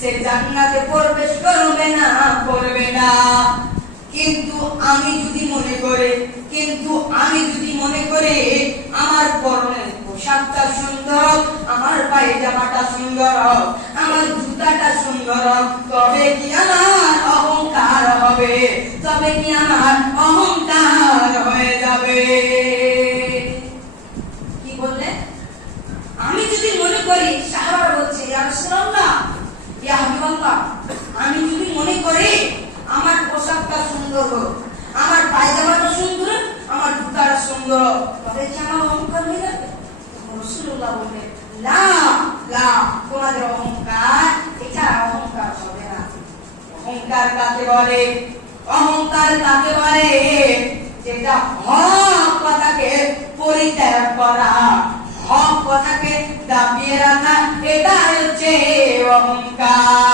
সে জান্নাতে প্রবেশ করবে না, করবে না। কিন্তু আমি যদি মনে করে আমার পরনের পোশাকটা সুন্দর, আমার পায়জামাটা সুন্দর, আমার জুতাটা সুন্দর, তবে কি আমার অহংকার হবে, তবে কি আমার অহংকার হয়ে যাবে। কি বললে? আমি যদি মনে করি, সাহাবারা বলছে ইয়া রাসূলুল্লাহ, ইয়া হাবিবাল্লাহ, আমি যদি মনে করি আমার পোশাকটা সুন্দর, আমার পায়জামাটা সুন্দর, আমার জুতাটা সুন্দর, তবে কি আমার অহংকার হয়ে যাবে? রাসূলুল্লাহ বললেন, না না, তোমাদের অহংকার, এটা অহংকার হবে না। অহংকার কাকে বলে? অহংকার কাকে বলে? যেটা হক কথাকে পরিত্যাগ করা, হক কথাকে দাবিয়ে রাখা, এটা হচ্ছে অহংকার।